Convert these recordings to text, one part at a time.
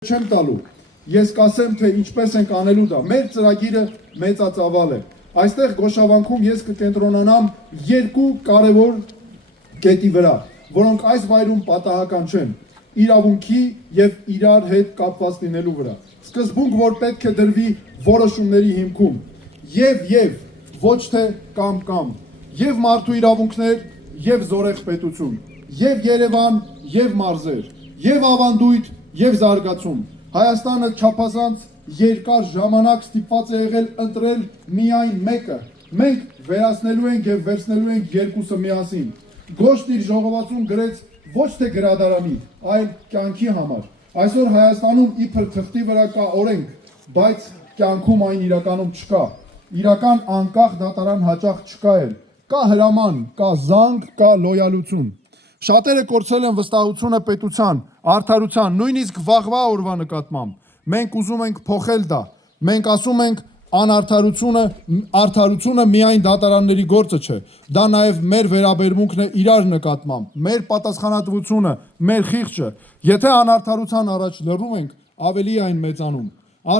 Չեմ տալու, ես կասեմ, թե ինչպես ենք անելու դա, մեր ծրագիրը մեծածավալ է, այստեղ Գոշավանքում ես կկենտրոնանամ երկու կարևոր կետի վրա, որոնք այս վայրում պատահական չեն, իրավունքի և իրար հետ կապված լինելու վրա, սկզբունք, որ պետք է դրվի որոշումների հիմքում, և ոչ թե կամ, և մարդու իրավունքներ, և զորեղ պետություն, և Երևան, և մարզեր, և ավանդույթ, և զարգացում, Հայաստանը չափազանց երկար ժամանակ ստիպված է եղել ընտրել միայն մեկը, մենք վերացնելու ենք և վերցնելու ենք երկուսը միասին, Գոշն իր ժողովածուն գրեց ոչ թե գրադարանի, այլ կյանքի համար, այսօր Հայաստանում իբր թղթի վրա կա օրենք, բայց կյանքում այն իրականում չկա, իրական անկախ դատարան հաճախ չկա էլ, կա հրաման, կա զանգ, կա լոյալություն, Շատերը կորցրել են վստահությունը պետության, արդարության, նույնիսկ վաղվա օրվա նկատմամբ, մենք ուզում ենք փոխել դա, մենք ասում ենք արդարությունը միայն դատարանների գործը չէ, դա նաև մեր վերաբերմունքն է իրար նկատմամբ, մեր պատասխանատվությունը, մեր խիղճը, եթե անարդարության առաջ լռում ենք, ավելի է այն մեծանում,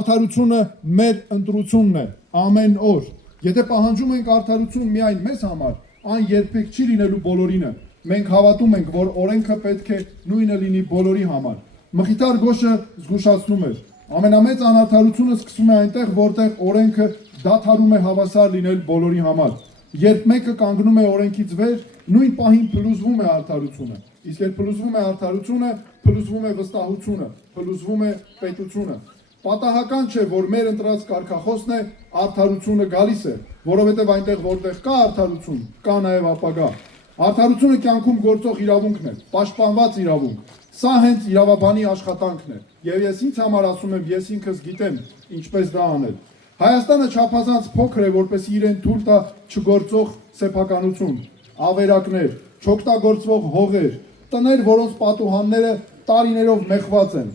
արդարությունը մեր ընտրությունն է, ամեն օր, եթե պահանջում ենք արդարություն միայն մեզ համար, այն երբեք չի լինելու բոլորինը, Մենք հավատում ենք, որ օրենքը պետք է նույնը լինի բոլորի համար։ Մխիթար Գոշը զգուշացնում էր, ամենամեծ անարդարությունը սկսում է այնտեղ, որտեղ օրենքը դադարում է հավասար լինել բոլորի համար։ Երբ մեկը կանգնում է օրենքից վեր, նույն պահին փլուզվում է արդարությունը։ Իսկ երբ փլուզվում է արդարությունը, փլուզվում է վստահությունը, փլուզվում է պետությունը։ Պատահական չէ, որ մեր ընտրած կարգախոսն է արդարությունը գալիս է, որովհետև այնտեղ, որտեղ կա արդարություն, կա նաև ապագա։ Արդարությունը կյանքում գործող իրավունքն է, պաշտպանված իրավունք, սա հենց իրավաբանի աշխատանքն է, և ես ինձ համար ասում եմ, ես ինքս գիտեմ, ինչպես դա անել։ Հայաստանը չափազանց փոքր է, որպեսզի իրեն թույլ տա չգործող սեփականություն, ավերակներ, չօգտագործվող հողեր, տներ, որոնց պատուհանները տարիներով մեխված են։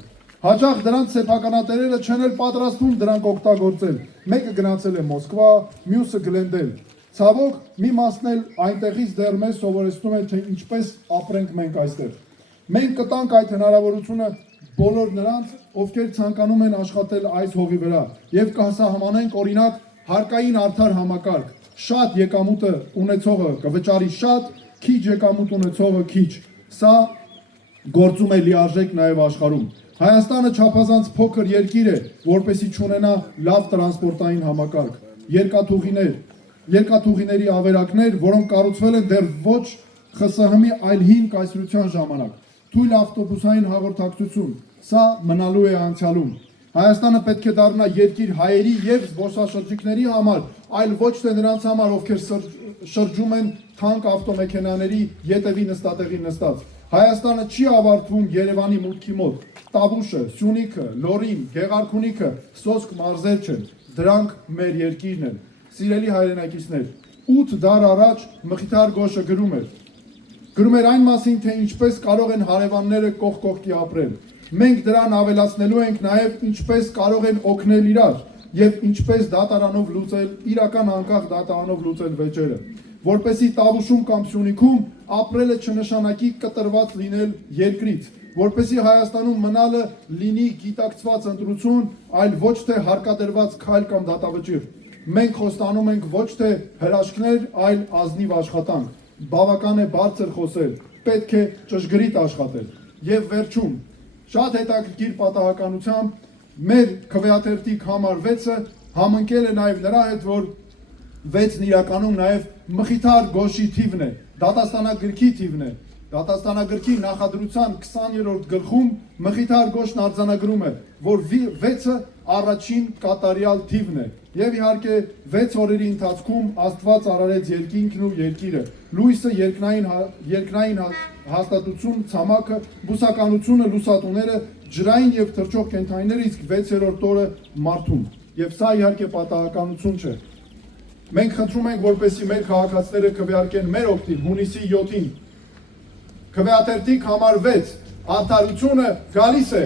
Հաճախ դրանց սեփականատերերը չեն էլ պատրաստվում դրանք օգտագործել, մեկը գնացել է Մոսկվա, մյուսը Գլենդել։ Ցավոք, մի մասն էլ այնտեղից դեռ մեզ սովորեցնում է, թե ինչպես ապրենք մենք այստեղ։ Մենք կտանք այդ հնարավորությունը բոլոր նրանց, ովքեր ցանկանում են աշխատել այս հողի վրա, և կհասահմանենք օրինակ հարկային արդար համակարգ, շատ եկամուտը ունեցողը կվճարի շատ, քիչ եկամուտ ունեցողը քիչ։ Սա գործում է լիարժեք նաև աշխարհում։ Հայաստանը չափազանց փոքր երկիր է, որպեսզի չունենա լավ տրանսպորտային համակարգ, երկաթուղիների ավերակներ, որոնք կառուցվել են դեռ ոչ ԽՍՀՄ-ի, այլ հին կայսրության ժամանակ, թույլ ավտոբուսային հաղորդակցություն, սա մնալու է անցյալում։ Հայաստանը պետք է դառնա երկիր հայերի և զբոսաշրջիկների համար, այլ ոչ թե նրանց համար, ովքեր շրջում են թանկ ավտոմեքենաների ետևի նստատեղի նստած։ Հայաստանը չի ավարտվում Երևանի մուտքի մոտ, Տավուշը, Սյունիքը, Լոռին, Գեղարքունիքը, Սոսկ մարզեր չեն, դրանք մեր երկիրն են։ Սիրելի հայրենակիցներ, 8 դար առաջ Մխիթար Գոշը գրում էր այն մասին, թե ինչպես կարող են հարևանները կողք կողքի ապրել։ Մենք դրան ավելացնելու ենք նաև ինչպես կարող են օգնել իրար և ինչպես դատարանով լուծել, իրական անկախ դատարանով լուծել վեճերը, որպեսզի Տավուշում կամ Սյունիքում ապրելը չնշանակի կտրված լինել երկրից, որպեսզի Հայաստանում մնալը լինի գիտակցված ընտրություն, այլ ոչ թե հարկադրված քայլ կամ դատավճիռ։ Մենք խոստանում ենք ոչ թե հրաշքներ, այլ ազնիվ աշխատանք, բավական է բարձր խոսել, պետք է ճշգրիտ աշխատել։ Եվ վերջում, շատ հետաքրքիր պատահականությամբ մեր քվեաթերթիկ համար 6-ը համընկել է նաև նրա հետ, որ 6-ն իրականում նաև Մխիթար Գոշի թիվն է, դատաստանագրքի թիվն է, դատաստանագրքի նախադրության 20-րդ գլխում Մխիթար Գոշն արձանագրում է, որ 6-ը առաջին կատարյալ թիվն է, և իհարկե 6 օրերի ընթացքում Աստված արարեց երկինքն ու երկիրը, լույսը, երկնային հաստատություն, ցամաքը, բուսականությունը, լուսատուները, ջրային և թռչող կենդանիները, իսկ 6-րդ օրը մարդուն, և սա իհարկե պատահականություն չէ։ Մենք խնդրում ենք, որպեսզի մեր քաղաքացիները քվեարկեն մեր օգտին, հունիսի 7-ին, քվեաթերթիկ համար 6, արդարությունը գալիս է։